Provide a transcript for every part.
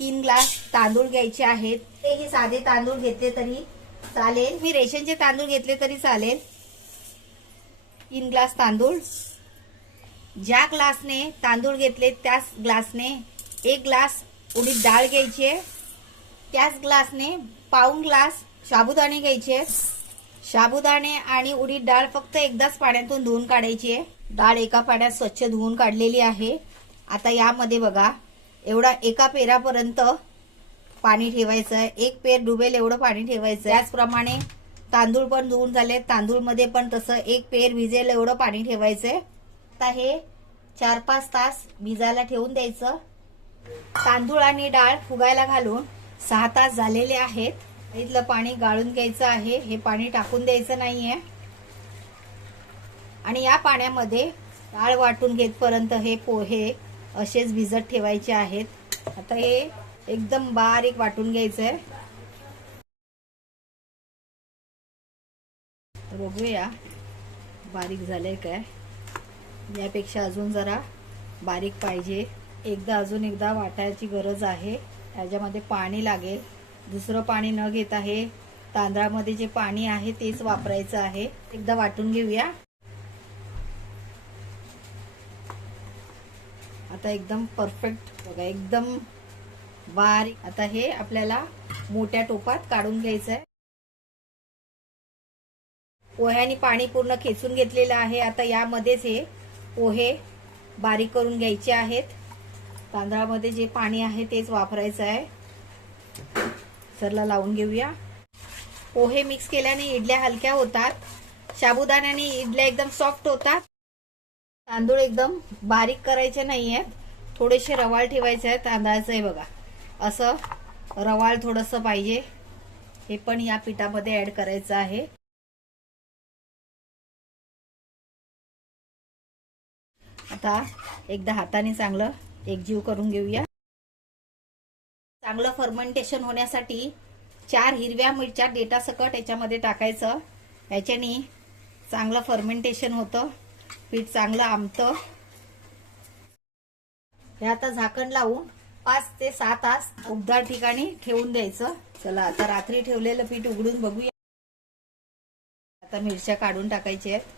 3 glass तांदूळ घ्यायचे आहेत। हे साधे तांदूळ घेतले तरी चालेल, मी रेशनचे तांदूळ घेतले तरी चालेल। 3 ग्लास तांदूळ, ज्या ग्लासने तांदूळ घेतले त्याच ग्लासने 1 ग्लास उडीद डाळ घ्यायची, त्याच ग्लासने पाऊण ग्लास साबुदाणे घ्यायचे। साबुदाणे आणि उडीद डाळ फक्त एकदाच पाण्यातून धुवून काढायची आहे। डाळ एका पाण्यात स्वच्छ धुवून काढलेली आहे। आता यामध्ये बघा एवढा एका पेरापर्यंत पाणी ठेवायचं आहे, 1 पेर डुबेल एवढं पाणी ठेवायचं। त्याचप्रमाणे तांदूळ पण धुवून झाले, तांदूळ मध्ये पण तसं 1 पेर भिजेल एवढं पाणी ठेवायचंय। आता हे 4-5 तास भिजायला ठेवून द्यायचं। तांदूळ आणि डाळ फुगायला घालून 6 तास झालेले आहेत। इथलं पाणी गाळून घ्यायचं आहे, हे पाणी टाकून द्यायचं नाहीये। आणि या पाण्यामध्ये डाळ वाटून घेतपर्यंत हे पोहे असेच भिजत ठेवायचे आहेत। आता हे एकदम बारीक वाटून घ्यायचंय। बघूया बारीक झालंय काय, यापेक्षा अजून जरा बारीक पाहिजे। अजून एकदा वाटायची गरज आहे। याच्यामध्ये पाणी लागेल, दुसरं पाणी न घेता हे तांदळामध्ये जे पाणी आहे तेच वापरायचं आहे। एकदा वाटून घेऊया। आता एकदम परफेक्ट बघा, एकदम बारीक। आता हे आपल्याला मोठ्या टोपात काढून घ्यायचं आहे। पोह्याने पाणी पूर्ण खेचून घेतलेलं आहे। आता यामध्येच हे पोहे बारीक करून घ्यायचे आहेत। तांदळामध्ये जे पाणी आहे तेच वापरायचं आहे। सरला लावून घेऊया। पोहे मिक्स केल्याने इडल्या हलक्या होतात, साबुदाण्याने इडल्या एकदम सॉफ्ट होतात। तांदूळ एकदम बारीक करायचे नाहीये, थोडेसे रवाळ ठेवायचे आहेत। तांदळाचं आहे बघा असं रवाळ थोडंसं पाहिजे, हे पण या पिठामध्ये ऍड करायचं आहे। आता एकदा हाताने चांगलं एकजीव करून घेऊया। चांगलं फर्मेंटेशन होण्यासाठी 4 हिरव्या मिरच्या डेटा सकट याच्यामध्ये टाकायचं, याच्याने चांगलं फर्मेंटेशन होतं, पीठ चांगलं आंबतं। हे आता झाकण लावून 5 ते 6 तास उबदार ठिकाणी ठेवून द्यायचं। चला आता रात्री ठेवलेलं पीठ उघडून बघूया। आता मिरच्या काढून टाकायच्या आहेत।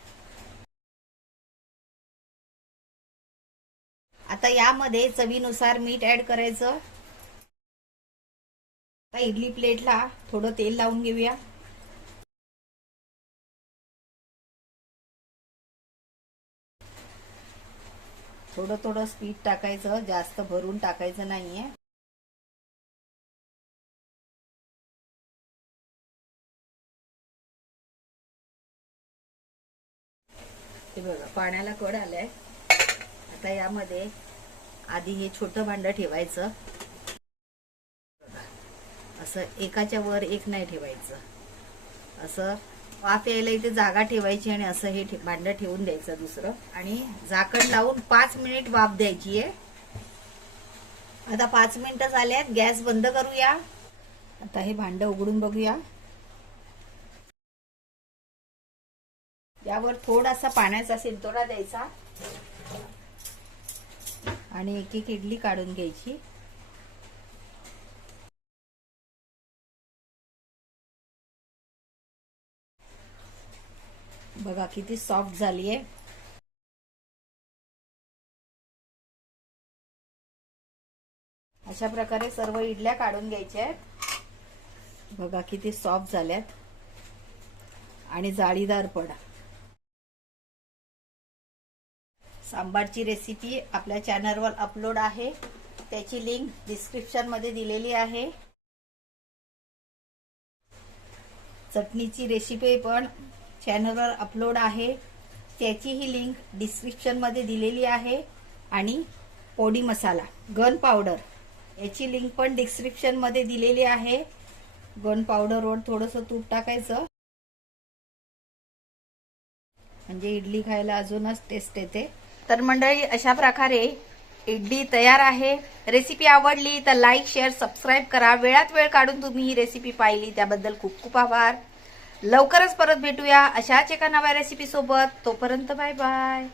आता यामध्ये चवीनुसार मीठ ऍड करायचं। आता इडली प्लेटला थोडं तेल लावून घेऊया। थोडं थोडं पीठ टाकायचं, जास्त भरून टाकायचं नाहीये। हे बघा पाण्याला कड आलाय। आता यामध्ये आधी हे छोटं भांड ठेवायचं, असं एकाच्या वर एक नाही ठेवायचं, असं वाफ यायला इथे जागा ठेवायची आणि असं हे भांड ठेवून द्यायचं दुसरं, आणि झाकण लावून 5 मिनिट वाफ द्यायची आहे। आता 5 मिनिटं झाल्यात, गॅस बंद करूया। आता हे भांड उघडून बघूया। यावर थोडासा पाण्याचा शिंतोडा द्यायचा आणि एक एक इडली काढून घ्यायची। बघा किती सॉफ्ट झाली आहे। अशा प्रकारे सर्व इडल्या काढून घ्यायच्या आहेत। बघा किती सॉफ्ट झाल्यात आणि जाळीदार पण। सांबारची रेसिपी आपल्या चॅनलवर अपलोड आहे, त्याची लिंक डिस्क्रिप्शन मध्ये दिलेली आहे। चटणीची रेसिपी पण चॅनलवर अपलोड आहे, त्याचीही लिंक डिस्क्रिप्शन मध्ये दिलेली आहे। आणि पोडी मसाला गन पावडर याची लिंक पण डिस्क्रिप्शन मध्ये दिलेली आहे। गन पावडरवर थोडंसं तूप टाकायचं, म्हणजे इडली खायला अजूनच टेस्ट येते। तर मंडळी अशा प्रकारे इडली तयार आहे। रेसिपी आवडली तर लाईक, शेअर, सबस्क्राईब करा। वेळात वेळ काढून तुम्ही ही रेसिपी पाहिली त्याबद्दल खूप खूप आभार। लवकरच परत भेटूया अशाच एका नव्या रेसिपी सोबत। तोपर्यंत बाय बाय।